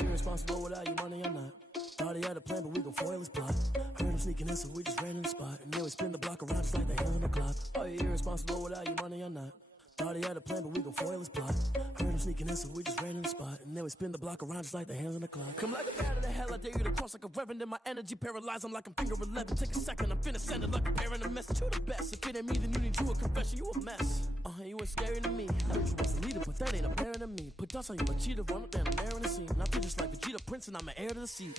you irresponsible without your money or not? Thought he had a plan, but we gon' foil his plot. Heard him sneaking in, so we just ran in the spot. And then we spin the block around just like the hand on the clock. Are you irresponsible without your money or not? Thought he had a plan, but we gon' foil his plot. Heard him sneaking in, so we just ran in the spot. And then we spin the block around just like the hands on the clock. Come like a bat of the hell, I dare you to cross like a reverend. In my energy paralyzed, I'm like I'm finger 11. Take a second, I'm finna send it like a parent a message to the best. If it ain't me, then you need you a confession, you a mess. You ain't scary to me. I heard you was the leader, but that ain't apparent to me. Put dust on you, a cheetah, run up down, I'm airing the scene. And I feel just like Vegeta Prince, and I'm an heir to the seat.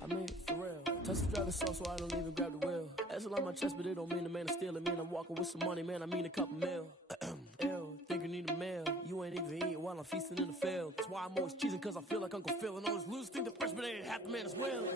I mean, for real. Touch the driving soul, so I don't even grab the wheel. That's a lot on my chest, but it don't mean the man is stealing. Mean I'm walking with some money, man, I mean a couple mil. Ew, think you need a meal. You ain't even eating while I'm feasting in the field. That's why I'm always cheesing, cause I feel like Uncle Phil. And all those losers think the freshman ain't half the man as well.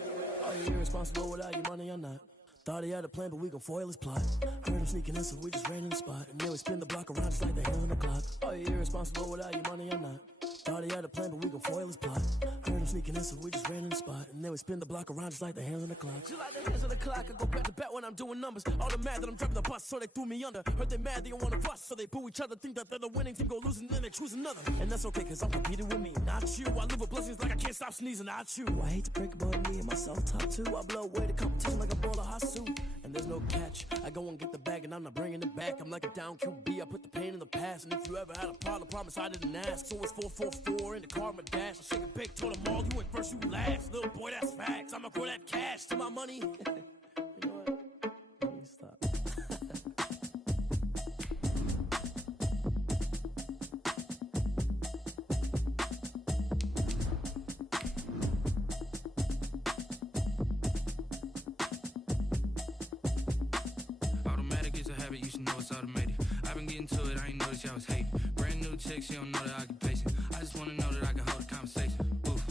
Are you irresponsible without your money or not? Thought he had a plan, but we gon' foil his plot. Heard him sneaking in, so we just ran in the spot. And then we spin the block around just like the hands on the clock. Are you irresponsible without your money or not? Thought he had a plan, but we gon' foil his plot. Heard him sneaking in, so we just ran in the spot. And then we spin the block around just like the hands on the clock. Just like the hands on the clock, I go back to back when I'm doing numbers. All the mad that I'm driving the bus, so they threw me under. Heard they mad, they don't wanna bust, so they boo each other. Think that they're the winning team, go losing, then they choose another. And that's okay, cause I'm competing with me, not you. I live with blessings like I can't stop sneezing, not you. I hate to break about me and my self-talk too. I blow away the competition like a bowl of hot soup. And there's no catch. I go and get the bag and I'm not bringing it back. I'm like a down QB, I put the pain in the past. And if you ever had a problem, promise I didn't ask. So it's 4-4-4 in the car, my dash. I shake a big, told them all, you went first, you last. Little boy, that's facts. I'ma grow that cash to my money. You know what? Let me stop. You should know it's automated. I've been getting to it, I ain't noticed y'all was hating. Brand new chick, she don't know the occupation. I just wanna know that I can hold a conversation. Oof,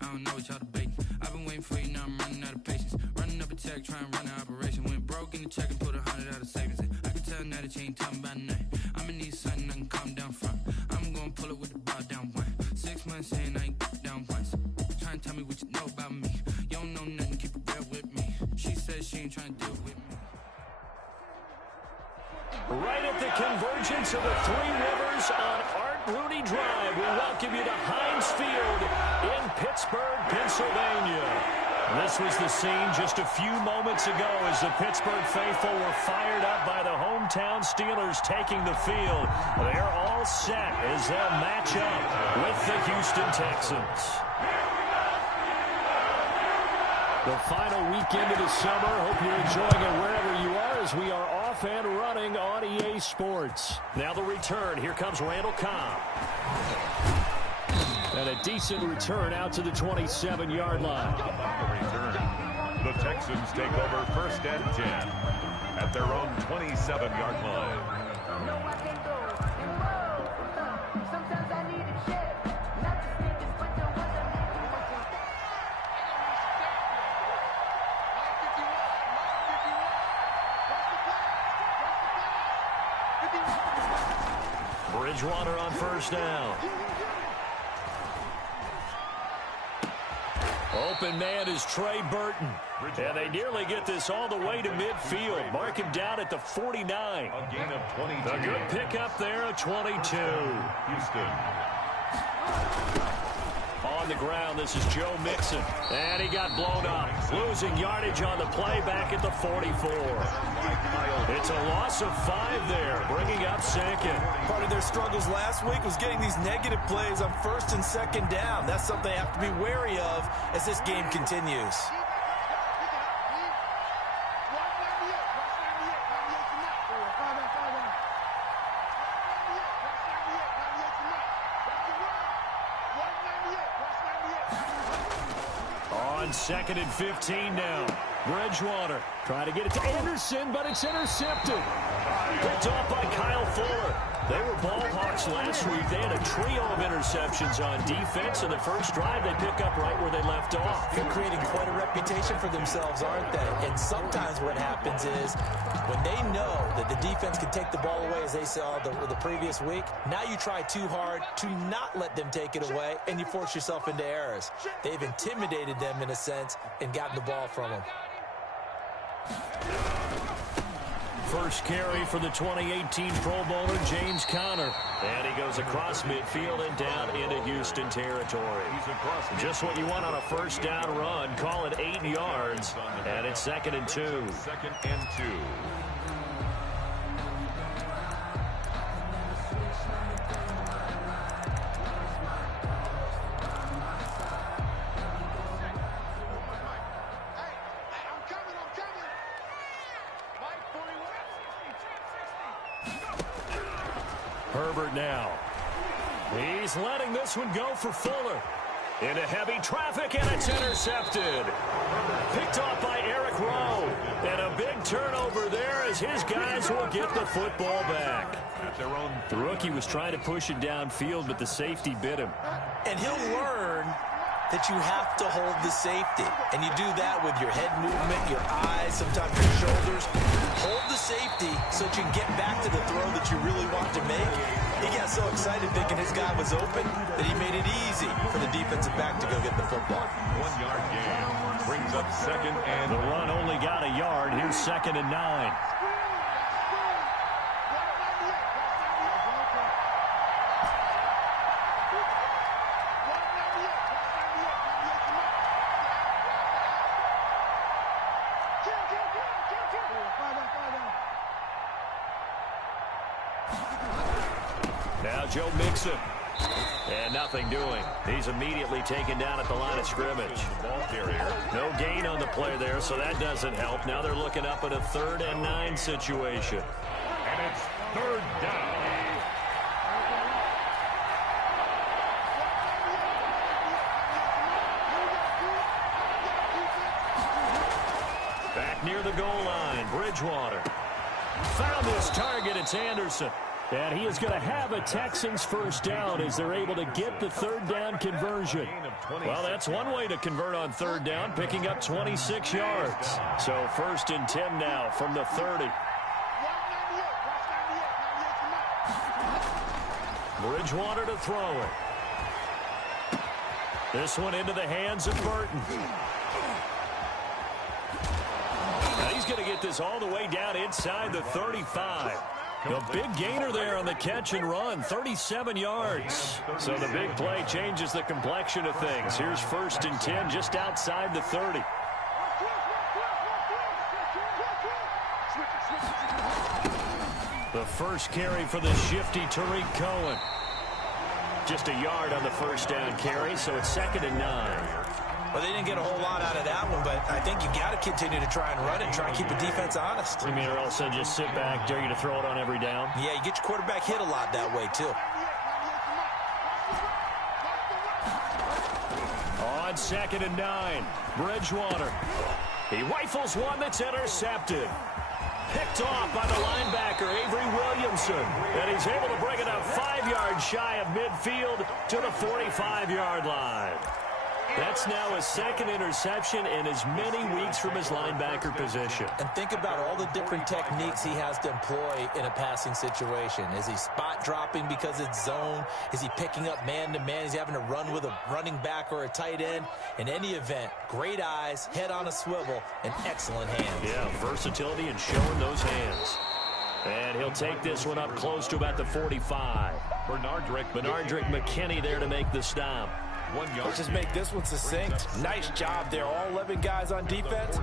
I don't know what y'all debating. I've been waiting for you, now I'm running out of patience. Running up a check, trying to run an operation. Went broke in the check and put 100 out of savings in. I can tell now that you ain't talking about nothing. I'ma need something I can calm down from. I'm gonna pull it with the bar down one. 6 months in, I ain't down once. Trying to tell me what you know about me. You don't know nothing, keep it real with me. She says she ain't trying to deal with me. Right at the convergence of the Three Rivers on Art Rooney Drive, we welcome you to Heinz Field in Pittsburgh, Pennsylvania. This was the scene just a few moments ago as the Pittsburgh faithful were fired up by the hometown Steelers taking the field. They're all set as they'll match up with the Houston Texans. The final weekend of the summer. Hope you're enjoying it wherever you are as we are off and running on EA Sports. Now the return. Here comes Randall Cobb. And a decent return out to the 27-yard line. On the return, the Texans take over 1st and 10 at their own 27-yard line. Bridgewater on 1st down. Open man is Trey Burton. And they nearly get this all the way to midfield. Mark him down at the 49. A gain of 22. A good pickup there, a 22. Houston. On the ground, this is Joe Mixon. And he got blown up. Losing yardage on the play back at the 44. It's a loss of 5 there, bringing up 2nd. Part of their struggles last week was getting these negative plays on 1st and 2nd down. That's something they have to be wary of as this game continues. On 2nd and 15 now. Bridgewater trying to get it to Anderson, but it's intercepted. Picked off by Kyle Fuller. They were ball hawks last week. They had a trio of interceptions on defense. In the first drive, they pick up right where they left off. They're creating quite a reputation for themselves, aren't they? And sometimes what happens is when they know that the defense can take the ball away, as they saw the previous week, now you try too hard to not let them take it away, and you force yourself into errors. They've intimidated them in a sense and gotten the ball from them. First carry for the 2018 Pro Bowler, James Conner. And he goes across midfield and down into Houston territory. Just what you want on a first down run. Call it 8 yards. And it's 2nd and 2. 2nd and 2. Herbert now. He's letting this one go for Fuller. Into heavy traffic, and it's intercepted. Picked off by Eric Rowe. And a big turnover there as his guys will get the football back. The rookie was trying to push it downfield, but the safety bit him. And he'll learn that you have to hold the safety. And you do that with your head movement, your eyes, sometimes your shoulders. Hold the safety so that you can get back to the throw that you really want to make. He got so excited thinking his guy was open that he made it easy for the defensive back to go get the football. 1 yard gain brings up 2nd and... The run only got a yard. Here's 2nd and 9. Now Joe Mixon. And nothing doing. He's immediately taken down at the line of scrimmage. Ball carrier. No gain on the play there, so that doesn't help. Now they're looking up at a 3rd and 9 situation. And it's 3rd down. Back near the goal line, Bridgewater. Found this target, it's Anderson. And he is going to have a Texans first down as they're able to get the 3rd down conversion. Well, that's one way to convert on 3rd down, picking up 26 yards. So 1st and 10 now from the 30. Bridgewater to throw it. This one into the hands of Burton. Now he's going to get this all the way down inside the 35. A big gainer there on the catch and run, 37 yards. So the big play changes the complexion of things. Here's 1st and 10 just outside the 30. The first carry for the shifty Tariq Cohen. Just a yard on the first down carry, so it's 2nd and 9. Well, they didn't get a whole lot out of that one, but I think you got to continue to try and run it, try and keep the defense honest. You mean or else they just sit back, dare you to throw it on every down? Yeah, you get your quarterback hit a lot that way, too. On 2nd and 9, Bridgewater. He rifles one that's intercepted. Picked off by the linebacker, Avery Williamson. And he's able to bring it up 5 yards shy of midfield to the 45-yard line. That's now his 2nd interception in as many weeks from his linebacker position. And think about all the different techniques he has to employ in a passing situation. Is he spot dropping because it's zone? Is he picking up man-to-man? Is he having to run with a running back or a tight end? In any event, great eyes, head on a swivel, and excellent hands. Yeah, versatility and showing those hands. And he'll take this one up close to about the 45. Bernardrick McKinney there to make the stop. 1 yard. Let's just make this one succinct. Nice job there. All 11 guys on defense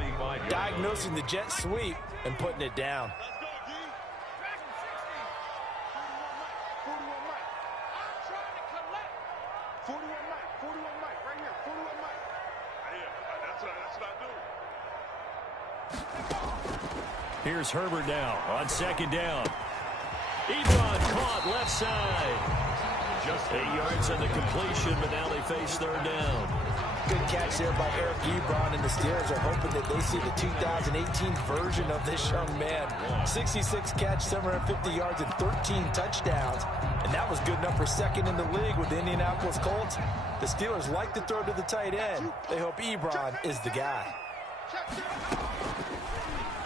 diagnosing the jet sweep and putting it down. Here's Herbert now on 2nd down. Ebron caught left side. Just 8 yards on the completion, but now they face 3rd down. Good catch there by Eric Ebron, and the Steelers are hoping that they see the 2018 version of this young man. 66 catch, 750 yards, and 13 touchdowns. And that was good enough for 2nd in the league with the Indianapolis Colts. The Steelers like to throw to the tight end. They hope Ebron is the guy.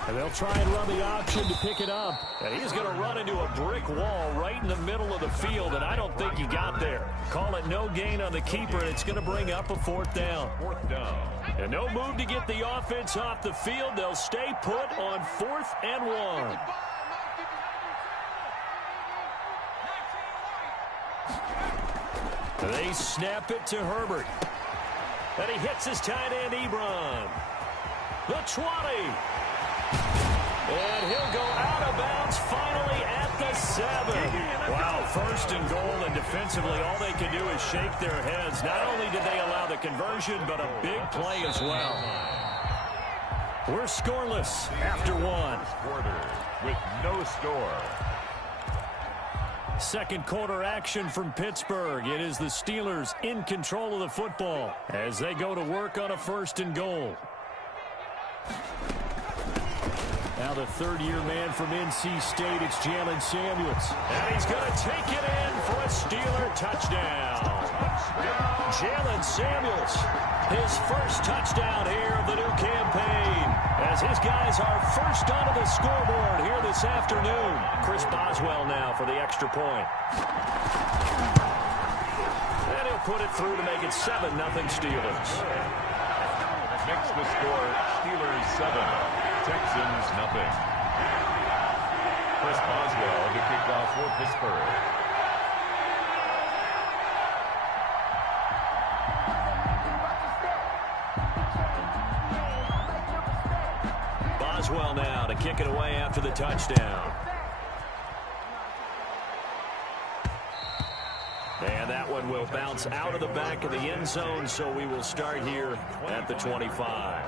And they'll try and run the option to pick it up. And he's going to run into a brick wall right in the middle of the field, and I don't think he got there. Call it no gain on the keeper, and it's going to bring up a 4th down. 4th down. And no move to get the offense off the field. They'll stay put on 4th and 1. They snap it to Herbert. And he hits his tight end, Ebron. The 20. And he'll go out of bounds finally at the 7. Wow, 1st and goal, and defensively all they can do is shake their heads. Not only did they allow the conversion, but a big play as well. We're scoreless after 1. Quarter with no score. Second quarter action from Pittsburgh. It is the Steelers in control of the football as they go to work on a 1st and goal. Now the third-year man from NC State, it's Jalen Samuels. And he's going to take it in for a Steeler touchdown. Jalen Samuels, his first touchdown here of the new campaign, as his guys are first onto the scoreboard here this afternoon. Chris Boswell now for the extra point. And he'll put it through to make it 7-0 Steelers. Makes the score Steelers 7, Texans nothing. Chris Boswell to kick off for Pittsburgh. Boswell now to kick it away after the touchdown. And that one will bounce out of the back of the end zone, so we will start here at the 25.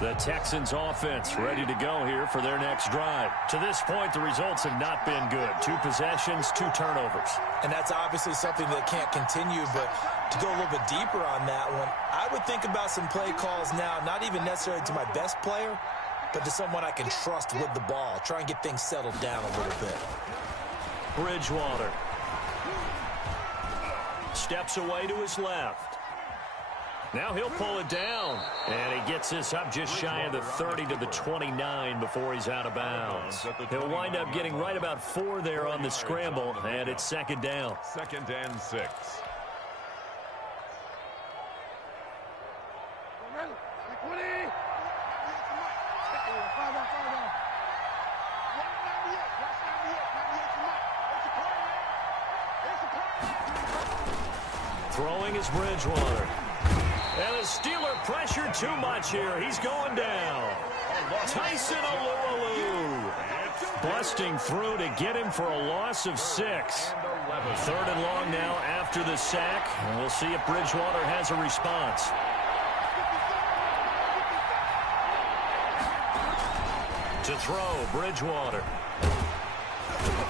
The Texans offense ready to go here for their next drive. To this point, the results have not been good. 2 possessions, 2 turnovers. And that's obviously something that can't continue, but to go a little bit deeper on that one, I would think about some play calls now, not even necessarily to my best player, but to someone I can trust with the ball. Try and get things settled down a little bit. Bridgewater steps away to his left. Now he'll pull it down, and he gets this up just shy of the 30 to the 29 before he's out of bounds. He'll wind up getting right about 4 there on the scramble, and it's 2nd down. 2nd and 6. Throwing is Bridgewater. And the Steeler pressure too much here. He's going down. Tyson Alualu busting through to get him for a loss of 6. 3rd and long now after the sack. And we'll see if Bridgewater has a response. To throw, Bridgewater.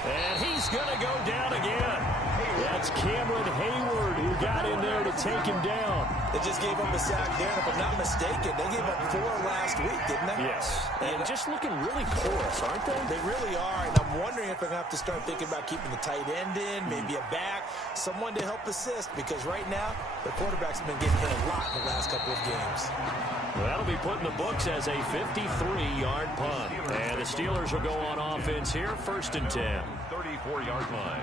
And he's going to go down again. That's Cameron Hayward who got in there to take him down. They just gave him a sack there, and if I'm not mistaken, they gave up 4 last week, didn't they? Yes. And just looking really porous, aren't they? They really are, and I'm wondering if they're going to have to start thinking about keeping the tight end in, maybe a back, someone to help assist, because right now, the quarterback's been getting hit a lot in the last couple of games. Well, that'll be put in the books as a 53-yard punt. And the Steelers will go on offense here, 1st and 10. 34-yard line.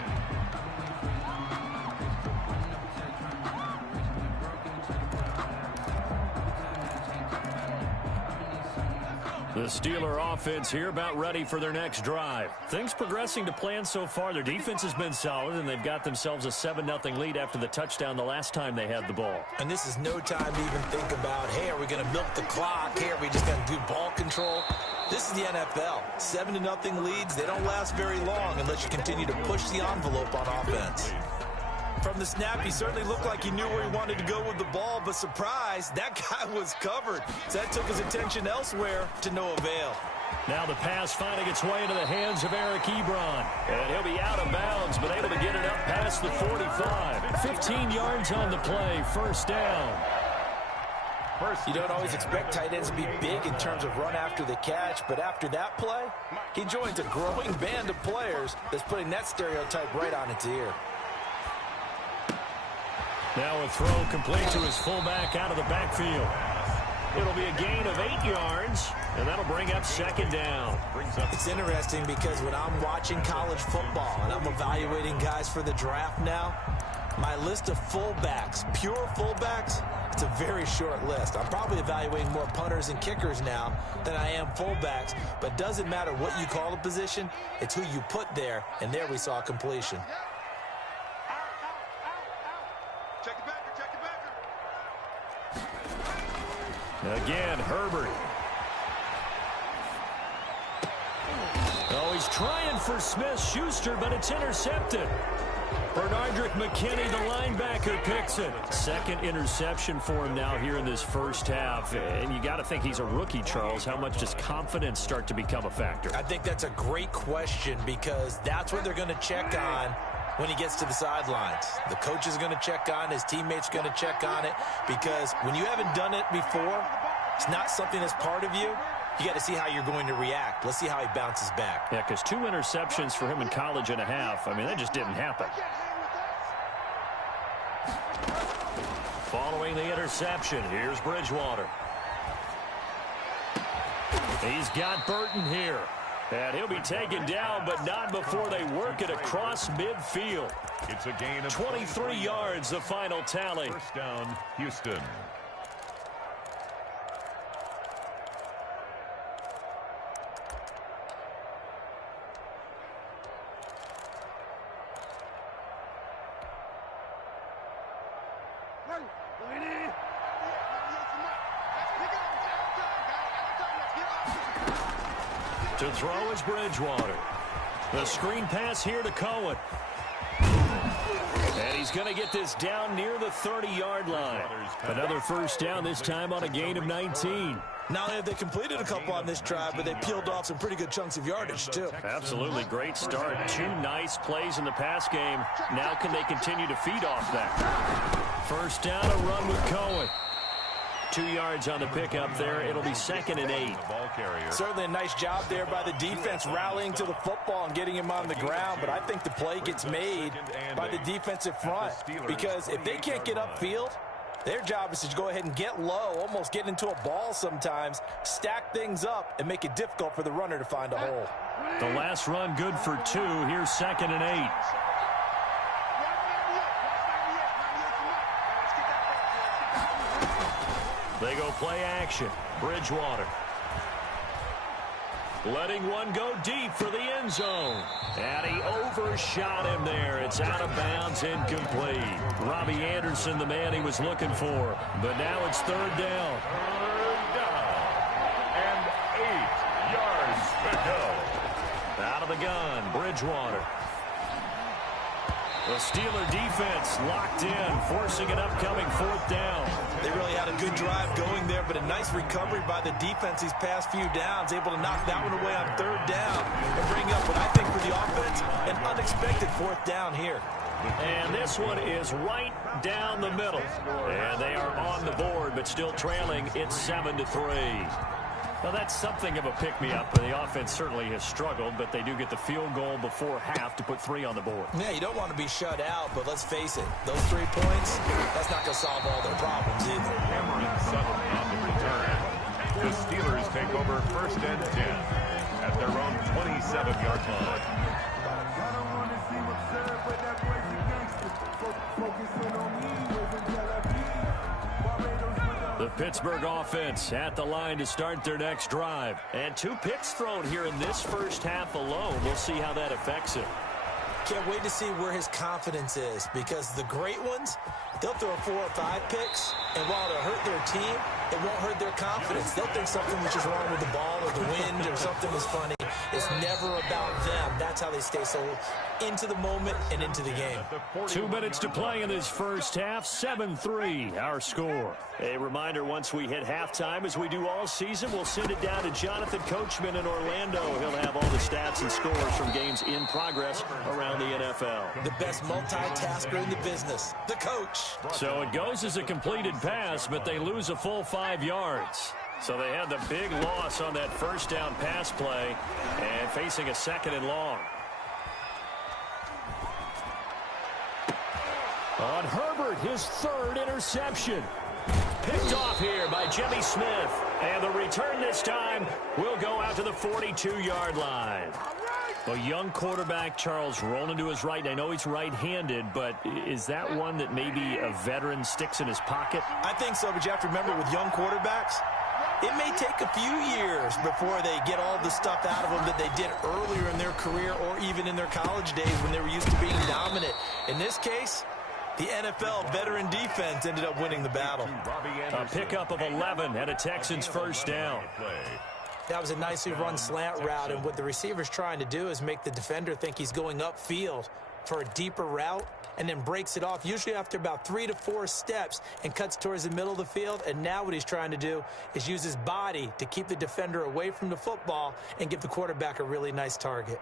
The Steeler offense here about ready for their next drive. Things progressing to plan so far. Their defense has been solid, and they've got themselves a 7-0 lead after the touchdown the last time they had the ball. And this is no time to even think about, hey, are we going to milk the clock? Hey, are we just going to do ball control? This is the NFL. 7-0 leads, they don't last very long unless you continue to push the envelope on offense. From the snap, he certainly looked like he knew where he wanted to go with the ball, but surprise, that guy was covered. So that took his attention elsewhere to no avail. Now the pass finding its way into the hands of Eric Ebron. And he'll be out of bounds, but able to get it up past the 45. 15 yards on the play, first down. You don't always expect tight ends to be big in terms of run after the catch, but after that play, he joins a growing band of players that's putting that stereotype right on its ear. Now a throw complete to his fullback out of the backfield. It'll be a gain of 8 yards, and that'll bring up second down. It's interesting because when I'm watching college football and I'm evaluating guys for the draft now, my list of fullbacks, pure fullbacks, it's a very short list. I'm probably evaluating more punters and kickers now than I am fullbacks, but it doesn't matter what you call the position, it's who you put there, and there we saw completion. Again, Herbert. Oh, he's trying for Smith-Schuster, but it's intercepted. Bernardrick McKinney, the linebacker, picks it. Second interception for him now here in this first half. And you got to think he's a rookie, Charles. How much does confidence start to become a factor? I think that's a great question because that's what they're going to check on when he gets to the sidelines. The coach is going to check on, his teammates are going to check on it, because when you haven't done it before, it's not something that's part of you. You got to see how you're going to react. Let's see how he bounces back. Yeah, because 2 interceptions for him in college and a half. I mean, that just didn't happen. Following the interception, here's Bridgewater. He's got Burton here. And he'll be taken down, but not before they work it across midfield. It's a gain of 23 yards, the final tally. First down, Houston. To throw is Bridgewater. The screen pass here to Cohen. And he's going to get this down near the 30-yard line. Another first down, this time on a gain of 19. Not only have they completed a couple on this drive, but they peeled off some pretty good chunks of yardage, too. Absolutely great start. 2 nice plays in the pass game. Now can they continue to feed off that? First down, a run with Cohen. 2 yards on the pickup there. It'll be 2nd and 8. Certainly a nice job there by the defense rallying to the football and getting him on the ground, but I think the play gets made by the defensive front, because if they can't get upfield, their job is to go ahead and get low, almost get into a ball sometimes, stack things up, and make it difficult for the runner to find a hole. The last run good for 2. Here's 2nd and 8. They go play action. Bridgewater. Letting one go deep for the end zone. And he overshot him there. It's out of bounds, incomplete. Robbie Anderson, the man he was looking for. But now it's 3rd down. 3rd down. And 8 yards to go. Out of the gun, Bridgewater. The Steeler defense locked in, forcing an upcoming 4th down. They really had a good drive going there, but a nice recovery by the defense these past few downs, able to knock that one away on 3rd down and bring up what I think for the offense, an unexpected 4th down here. And this one is right down the middle. And they are on the board, but still trailing. It's 7-3. Well, that's something of a pick-me-up. The offense certainly has struggled, but they do get the field goal before half to put 3 on the board. Yeah, you don't want to be shut out, but let's face it, those 3 points, that's not going to solve all their problems either. Cameron Sutton on the return. The Steelers take over 1st and 10 at their own 27-yard line. The Pittsburgh offense at the line to start their next drive. And 2 picks thrown here in this first half alone. We'll see how that affects him. Can't wait to see where his confidence is, because the great ones, they'll throw 4 or 5 picks, and while it'll hurt their team, it won't hurt their confidence. They'll think something was just wrong with the ball or the wind or something was funny. It's never about them. That's how they stay so into the moment and into the game. 2 minutes to play in this first half. 7-3, our score. A reminder, once we hit halftime, as we do all season, we'll send it down to Jonathan Coachman in Orlando. He'll have all the stats and scores from games in progress around the NFL. The best multitasker in the business, the coach. So it goes as a completed pass, but they lose a full 5 yards. So they had the big loss on that first down pass play and facing a 2nd and long. On Herbert, his 3rd interception. Picked off here by Jimmy Smith. And the return this time will go out to the 42-yard line. A young quarterback, Charles, rolling to his right. And I know he's right-handed, but is that one that maybe a veteran sticks in his pocket? I think so, but you have to remember with young quarterbacks, it may take a few years before they get all the stuff out of them that they did earlier in their career or even in their college days when they were used to being dominant. In this case, the NFL veteran defense ended up winning the battle. A pickup of 11 and a Texans first down. That was a nicely run slant route, and what the receiver's trying to do is make the defender think he's going upfield for a deeper route and then breaks it off, usually after about 3 to 4 steps, and cuts towards the middle of the field. And now what he's trying to do is use his body to keep the defender away from the football and give the quarterback a really nice target.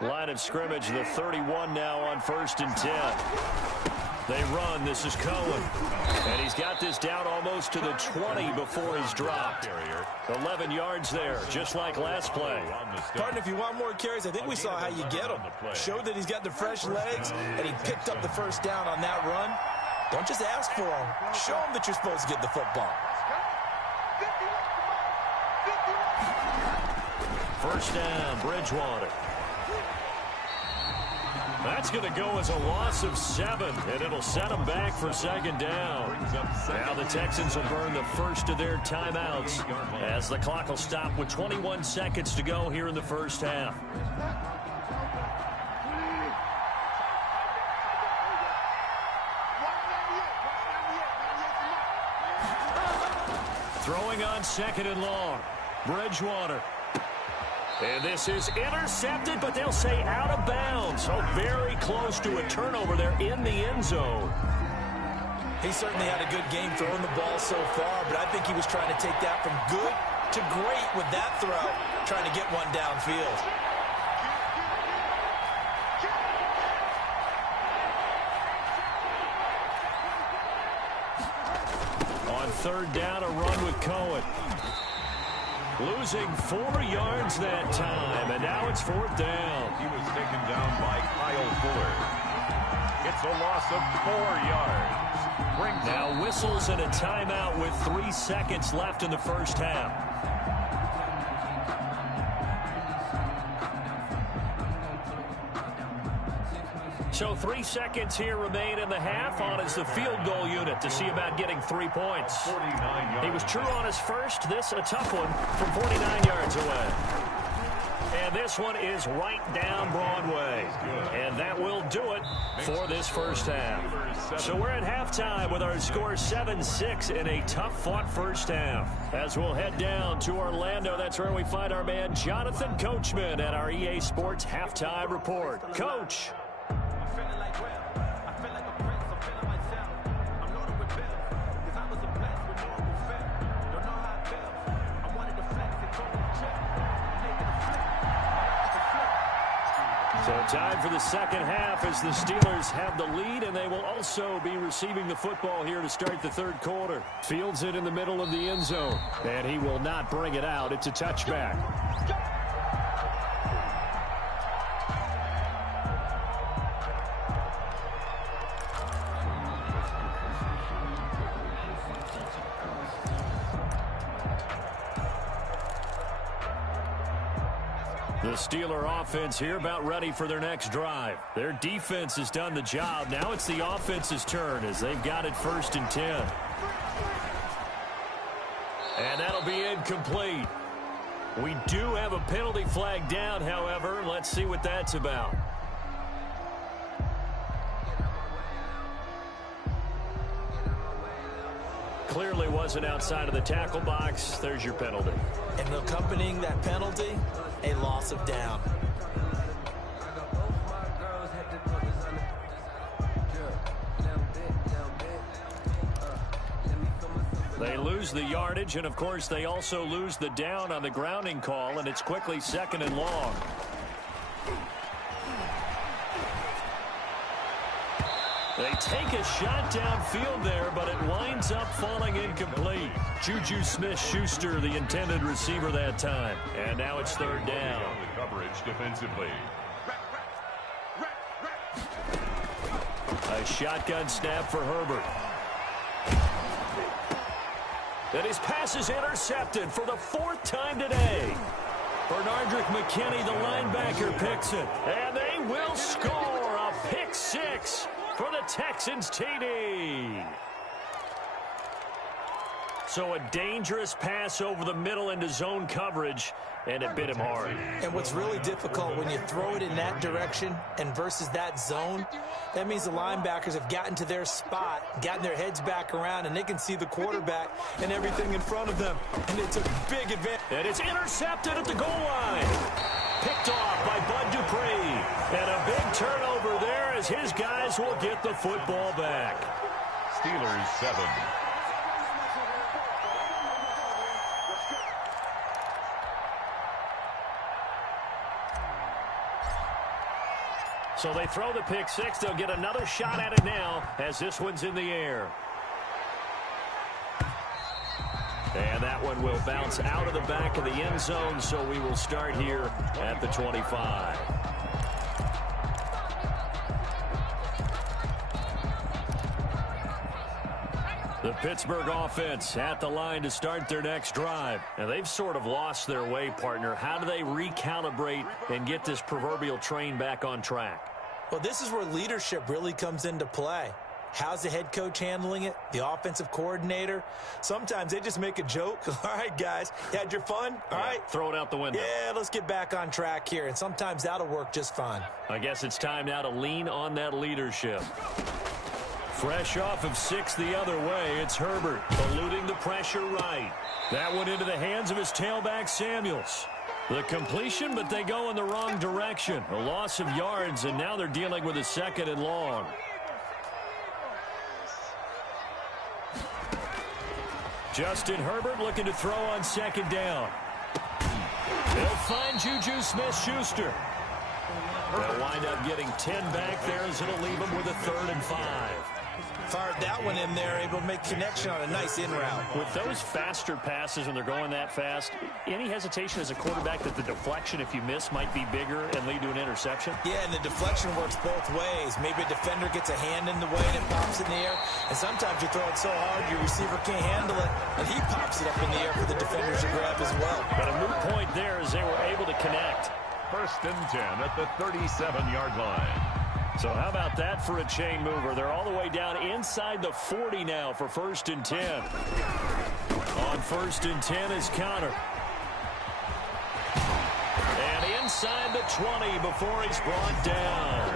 Line of scrimmage, the 31 now on 1st and 10. They run. This is Cohen. And he's got this down almost to the 20 before he's dropped. 11 yards there, just like last play. Partner, if you want more carries, I think we saw how you get them. Showed that he's got the fresh legs, and he picked up the first down on that run. Don't just ask for them. Show them that you're supposed to get the football. First down, Bridgewater. That's going to go as a loss of 7, and it'll set them back for 2nd down. Now the Texans will burn the first of their timeouts as the clock will stop with 21 seconds to go here in the first half. Throwing on 2nd and long. Bridgewater. And this is intercepted, but they'll say out of bounds. So very close to a turnover there in the end zone. He certainly had a good game throwing the ball so far, but I think he was trying to take that from good to great with that throw, trying to get one downfield. On 3rd down, a run with Cohen. Losing 4 yards that time, and now it's 4th down. He was taken down by Kyle Fuller. It's a loss of 4 yards. Now whistles and a timeout with 3 seconds left in the first half. So 3 seconds here remain in the half on as the field goal unit to see about getting 3 points. He was true on his first. This a tough one from 49 yards away. And this one is right down Broadway. And that will do it for this first half. So we're at halftime with our score 7-6 in a tough-fought first half. As we'll head down to Orlando, that's where we find our man Jonathan Coachman at our EA Sports Halftime Report. Coach. So time for the second half as the Steelers have the lead, and they will also be receiving the football here to start the 3rd quarter. Fields it in the middle of the end zone, and he will not bring it out. It's a touchback. The Steeler offense here about ready for their next drive. Their defense has done the job. Now it's the offense's turn as they've got it 1st and 10. And that'll be incomplete. We do have a penalty flag down, however. Let's see what that's about. clearly wasn't outside of the tackle box. There's your penalty. And accompanying that penalty, a loss of down. They lose the yardage, and of course they also lose the down on the grounding call, and it's quickly 2nd and long. They take a shot downfield there, but it winds up falling incomplete. Juju Smith-Schuster, the intended receiver that time. And now it's 3rd down. The coverage defensively. A shotgun snap for Herbert. And his pass is intercepted for the 4th time today. Bernardrick McKinney, the linebacker, picks it. And they will score a pick 6 for the Texans TD. So a dangerous pass over the middle into zone coverage, and it bit him hard. And what's really difficult when you throw it in that direction and versus that zone, that means the linebackers have gotten to their spot, gotten their heads back around, and they can see the quarterback and everything in front of them. And it's a big advantage. And it's intercepted at the goal line. Picked off by Bud Dupree. And a big turnover there as his guys will get the football back. Steelers 7. So they throw the pick 6. They'll get another shot at it now as this one's in the air. And that one will bounce out of the back of the end zone, so we will start here at the 25. The Pittsburgh offense at the line to start their next drive. And they've sort of lost their way, partner. How do they recalibrate and get this proverbial train back on track? Well, this is where leadership really comes into play. How's the head coach handling it? The offensive coordinator? Sometimes they just make a joke. All right, guys, you had your fun? All right. Throw it out the window. Yeah, let's get back on track here. And sometimes that'll work just fine. I guess it's time now to lean on that leadership. Fresh off of 6 the other way, it's Herbert eluding the pressure right. That one into the hands of his tailback, Samuels. The completion, but they go in the wrong direction. A loss of yards, and now they're dealing with a 2nd and long. Justin Herbert looking to throw on 2nd down. They'll find Juju Smith-Schuster. They'll wind up getting 10 back there as it'll leave them with a 3rd and 5. Fired that one in there, able to make connection on a nice in route. With those faster passes when they're going that fast, any hesitation as a quarterback that the deflection, if you miss, might be bigger and lead to an interception? Yeah, and the deflection works both ways. Maybe a defender gets a hand in the way and it pops in the air. And sometimes you throw it so hard your receiver can't handle it, and he pops it up in the air for the defenders to grab as well. But a moot point there as they were able to connect. 1st and 10 at the 37-yard line. So how about that for a chain mover? They're all the way down inside the 40 now for 1st and 10. On 1st and 10 is Conner. And inside the 20 before he's brought down.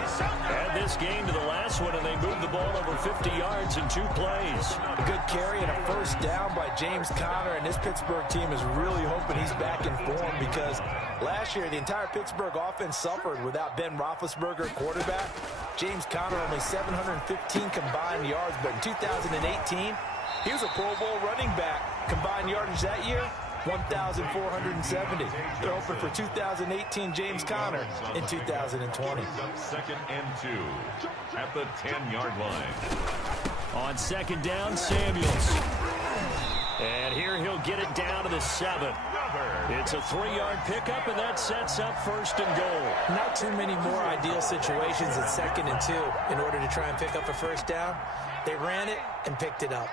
Add this game to the last one, and they moved the ball over 50 yards in 2 plays. A good carry and a 1st down by James Conner, and this Pittsburgh team is really hoping he's back in form because last year the entire Pittsburgh offense suffered without Ben Roethlisberger at quarterback. James Conner only 715 combined yards, but in 2018, he was a Pro Bowl running back. Combined yardage that year, 1,470. They're hoping for 2018 James Conner in 2020. 2nd and 2 at the 10-yard line. On 2nd down, Samuels. And here he'll get it down to the 7. It's a 3-yard pickup, and that sets up 1st and goal. Not too many more ideal situations at 2nd and 2 in order to try and pick up a 1st down. They ran it and picked it up.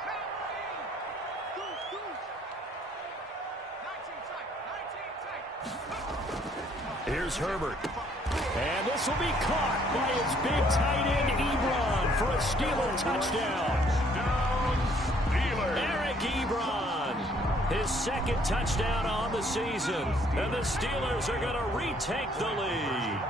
Here's Herbert. And this will be caught by his big tight end, Ebron, for a Steeler touchdown. Eric Ebron, his 2nd touchdown on the season. And the Steelers are going to retake the lead.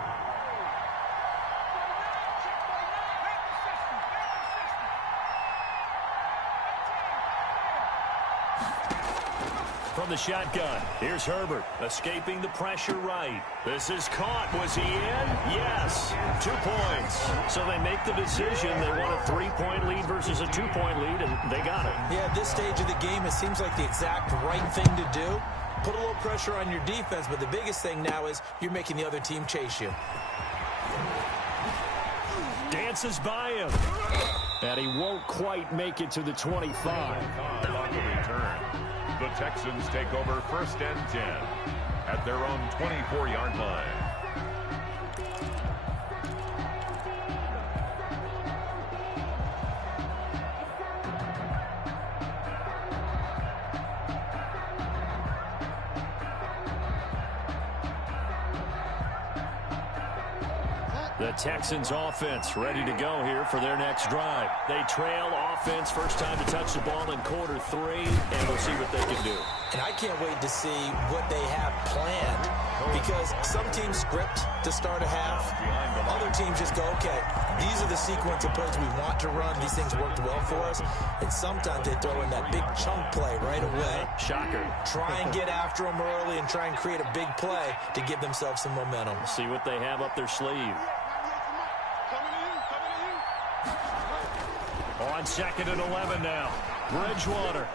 the shotgun. Here's Herbert, escaping the pressure right. This is caught. Was he in? Yes. 2 points. So they make the decision. They want a 3-point lead versus a 2-point lead, and they got it. Yeah, at this stage of the game, it seems like the exact right thing to do. Put a little pressure on your defense, but the biggest thing now is you're making the other team chase you. Dances by him. And he won't quite make it to the 25. On the return, the Texans take over 1st and 10 at their own 24-yard line. The Texans offense ready to go here for their next drive. They trail offense, first time to touch the ball in quarter 3, and we'll see what they can do. And I can't wait to see what they have planned, because some teams script to start a half. Other teams just go, okay, these are the sequence of plays we want to run. These things worked well for us. And sometimes they throw in that big chunk play right away. Shocker. Try and get after them early and try and create a big play to give themselves some momentum. See what they have up their sleeve. On 2nd and 11 now. Bridgewater.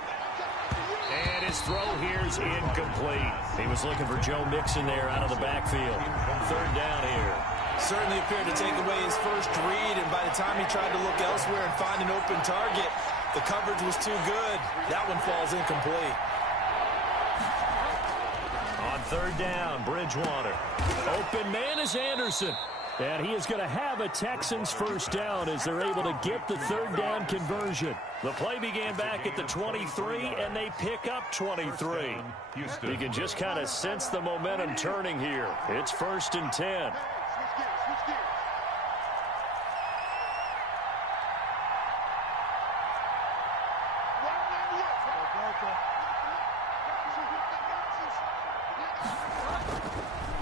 And his throw here's incomplete. He was looking for Joe Mixon there out of the backfield. 3rd down here. Certainly appeared to take away his first read, and by the time he tried to look elsewhere and find an open target, the coverage was too good. That one falls incomplete. On 3rd down, Bridgewater. Open man is Anderson. And he is going to have a Texans first down as they're able to get the 3rd down conversion. The play began back at the 23, and they pick up 23. You can just kind of sense the momentum turning here. It's 1st and 10.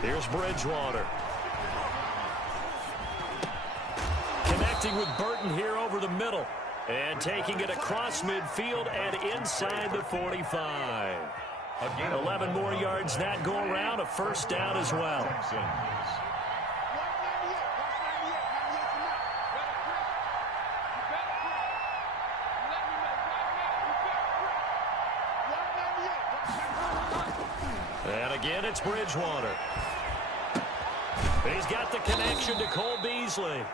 Here's Bridgewater. Connecting with Burton here over the middle. And taking it across midfield and inside the 45. 11 more yards that go around. A first down as well. And again, it's Bridgewater. He's got the connection to Cole Beasley.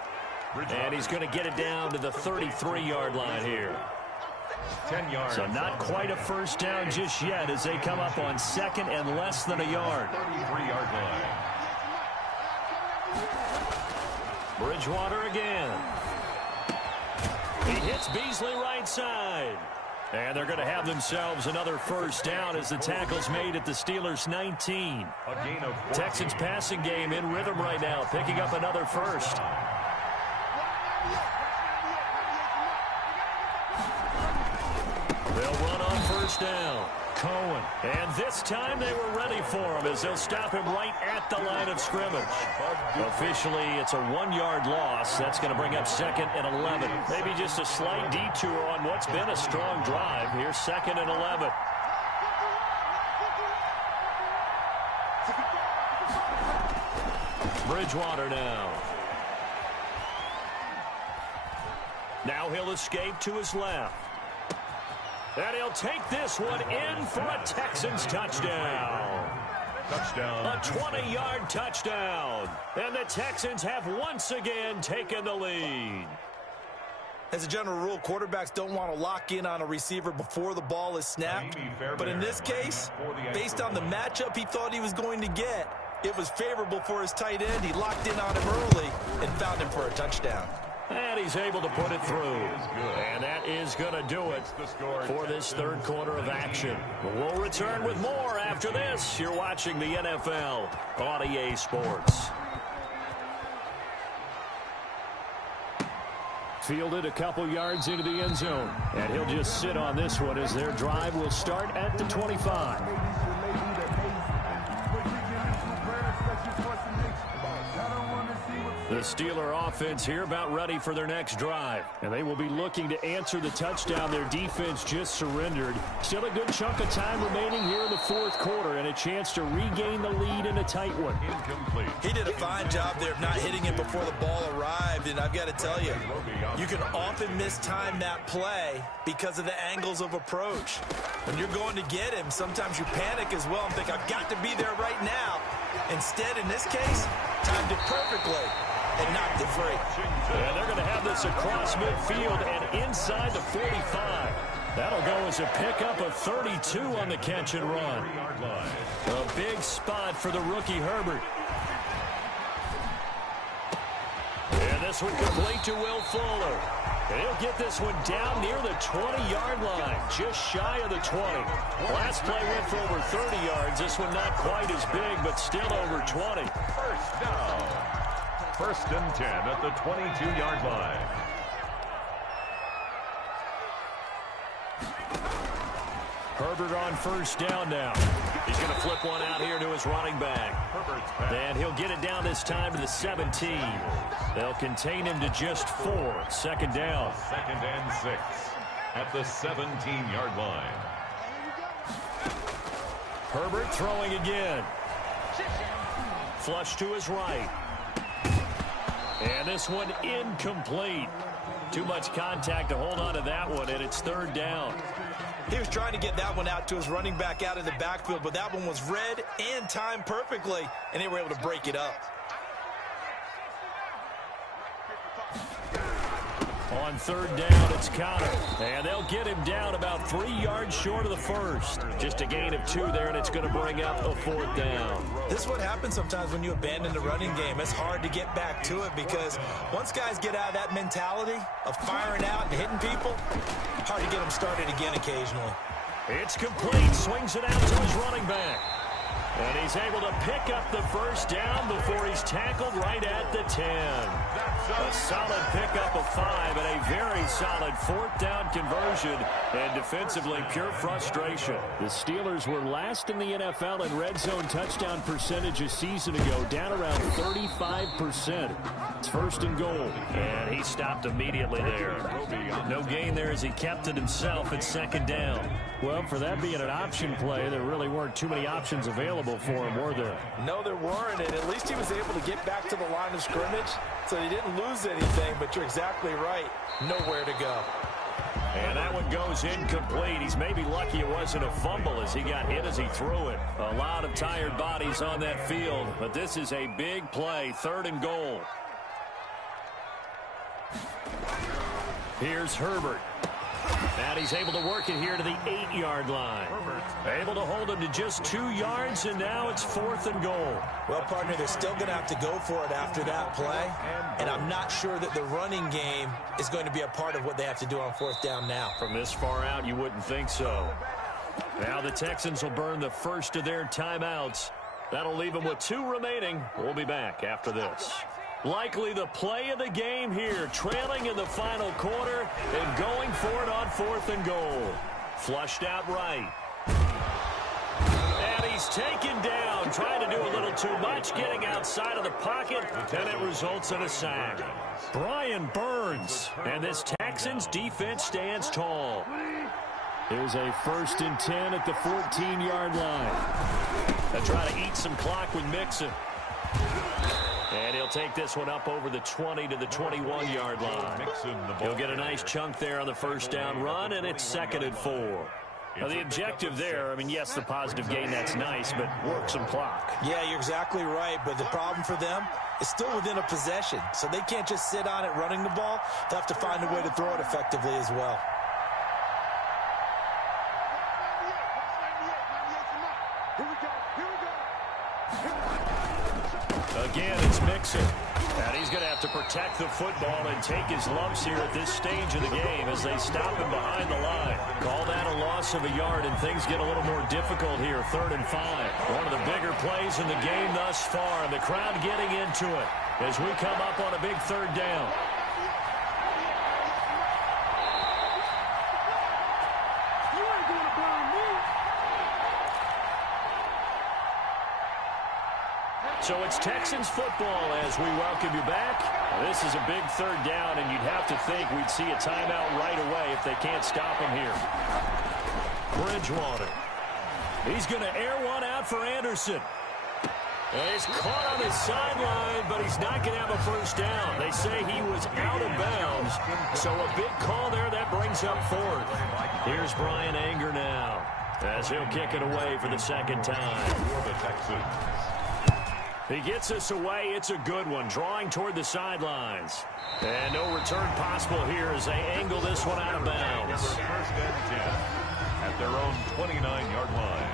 And he's going to get it down to the 33-yard line here. 10 yards. So not quite a first down just yet as they come up on 2nd and less than a yard. 33-yard line. Bridgewater again. He hits Beasley right side. And they're going to have themselves another first down as the tackle's made at the Steelers' 19. Texans passing game in rhythm right now, picking up another first. They'll run on first down. Cohen. And this time they were ready for him as they'll stop him right at the line of scrimmage. Officially, it's a 1-yard loss. That's going to bring up 2nd and 11. Maybe just a slight detour on what's been a strong drive. Here's 2nd and 11. Bridgewater now. Now he'll escape to his left. And he'll take this one in for a Texans touchdown. Touchdown. A 20-yard touchdown. And the Texans have once again taken the lead. As a general rule, quarterbacks don't want to lock in on a receiver before the ball is snapped. But in this case, based on the matchup he thought he was going to get, it was favorable for his tight end. He locked in on him early and found him for a touchdown. And he's able to put it through. And that is going to do it for this 3rd quarter of action. We'll return with more after this. You're watching the NFL on EA Sports. Fielded a couple yards into the end zone. And he'll just sit on this one as their drive will start at the 25. I don't want to see what's The Steeler offense here about ready for their next drive. And they will be looking to answer the touchdown their defense just surrendered. Still a good chunk of time remaining here in the fourth quarter and a chance to regain the lead in a tight one. Incomplete. He did a fine job there of not hitting it before the ball arrived. And I've got to tell you, you can often mistime that play because of the angles of approach. When you're going to get him, sometimes you panic as well and think, I've got to be there right now. Instead, in this case, timed it perfectly and knocked it free. And they're going to have this across midfield and inside the 45. That'll go as a pickup of 32 on the catch and run. A big spot for the rookie Herbert. And this one complete to Will Fuller. And he'll get this one down near the 20-yard line, just shy of the 20. Last play went for over 30 yards. This one not quite as big, but still over 20. First down. First and 10 at the 22-yard line. Herbert on first down now. He's going to flip one out here to his running back. And he'll get it down this time to the 17. They'll contain him to just 4. Second down. Second and 6 at the 17-yard line. Herbert throwing again. Flush to his right. And this one incomplete. Too much contact to hold on to that one, and it's third down. He was trying to get that one out to his running back out of the backfield, but that one was read and timed perfectly, and they were able to break it up. On third down, it's Connor. And they'll get him down about 3 yards short of the first. Just a gain of 2 there, and it's going to bring up a fourth down. This is what happens sometimes when you abandon the running game. It's hard to get back to it because once guys get out of that mentality of firing out and hitting people, hard to get them started again occasionally. It's complete. Swings it out to his running back. And he's able to pick up the first down before he's tackled right at the 10. A solid pickup of 5 and a very solid fourth down conversion. And defensively, pure frustration. The Steelers were last in the NFL in red zone touchdown percentage a season ago, down around 35%. It's first and goal. And he stopped immediately there. No gain there as he kept it himself at second down. Well, for that being an option play, there really weren't too many options available for him, were there? No, there weren't, and at least he was able to get back to the line of scrimmage, so he didn't lose anything, but you're exactly right. Nowhere to go. And that one goes incomplete. He's maybe lucky it wasn't a fumble as he got hit as he threw it. A lot of tired bodies on that field, but this is a big play, third and goal. Here's Herbert. And he's able to work it here to the 8-yard line. Able to hold him to just 2 yards, and now it's fourth and goal. Well, partner, they're still going to have to go for it after that play, and I'm not sure that the running game is going to be a part of what they have to do on fourth down now. From this far out, you wouldn't think so. Now the Texans will burn the first of their timeouts. That'll leave them with 2 remaining. We'll be back after this. Likely the play of the game here, trailing in the final quarter and going for it on fourth and goal. Flushed out right. And he's taken down, trying to do a little too much, getting outside of the pocket, and it results in a sack. Brian Burns, and this Texans defense stands tall. There's a first and 10 at the 14-yard line. They'll try to eat some clock with Mixon. And he'll take this one up over the 20 to the 21-yard line. He'll get a nice chunk there on the first down run, and it's second and 4. Now, the objective there, I mean, yes, the positive gain, that's nice, but work some clock. Yeah, you're exactly right, but the problem for them is still within a possession, so they can't just sit on it running the ball. They'll have to find a way to throw it effectively as well. Again, it's Mixon. And he's going to have to protect the football and take his lumps here at this stage of the game as they stop him behind the line. Call that a loss of a yard, and things get a little more difficult here, 3rd and 5. One of the bigger plays in the game thus far, and the crowd getting into it as we come up on a big 3rd down. So it's Texans football as we welcome you back. This is a big third down, and you'd have to think we'd see a timeout right away if they can't stop him here. Bridgewater. He's going to air one out for Anderson. And he's caught on his sideline, but he's not going to have a first down. They say he was out of bounds, so a big call there that brings up fourth. Here's Brian Anger now as he'll kick it away for the second time. For the Texans. He gets us away. It's a good one, drawing toward the sidelines. And no return possible here as they angle this one out of bounds. First and 10 at their own 29-yard line.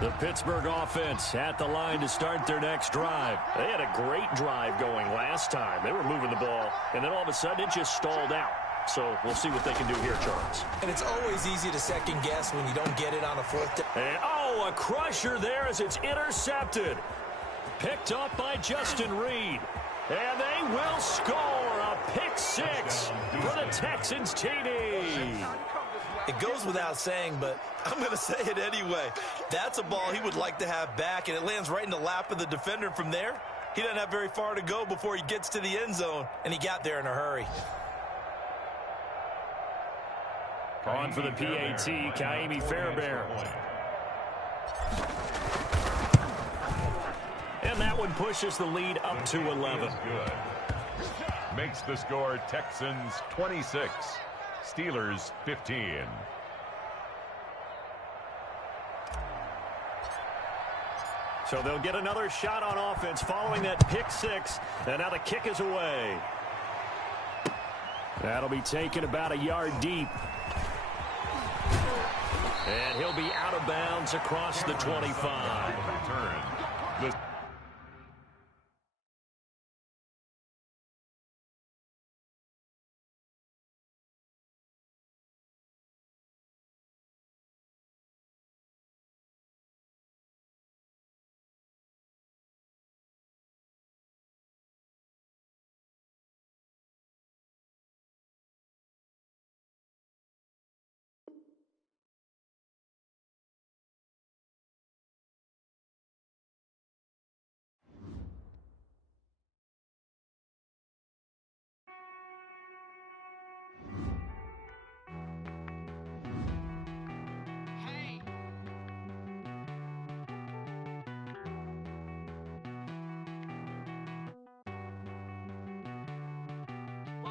The Pittsburgh offense at the line to start their next drive. They had a great drive going last time. They were moving the ball, and then all of a sudden it just stalled out. So we'll see what they can do here, Charles. And it's always easy to second guess when you don't get it on a fourth down. And, a crusher there as it's intercepted. Picked up by Justin Reed. And they will score a pick six for the Texans TD. It goes without saying, but I'm going to say it anyway. That's a ball he would like to have back, and it lands right in the lap of the defender from there. He doesn't have very far to go before he gets to the end zone, and he got there in a hurry. On for the PAT, Kaimi Fairbairn. And that one pushes the lead up to 11. Good. Makes the score Texans 26, Steelers 15. So they'll get another shot on offense following that pick six. And now the kick is away. That'll be taken about a yard deep. And he'll be out of bounds across the 25. Return.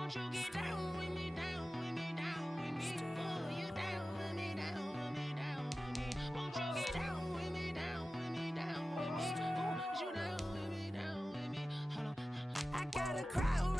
Won't you get down with me, down with me, down with me? Oh, you down with me, down with me, down with me. Won't you get down with me, down with me, down with me? Oh, you down with me, down with me? Hold on. I got a crowd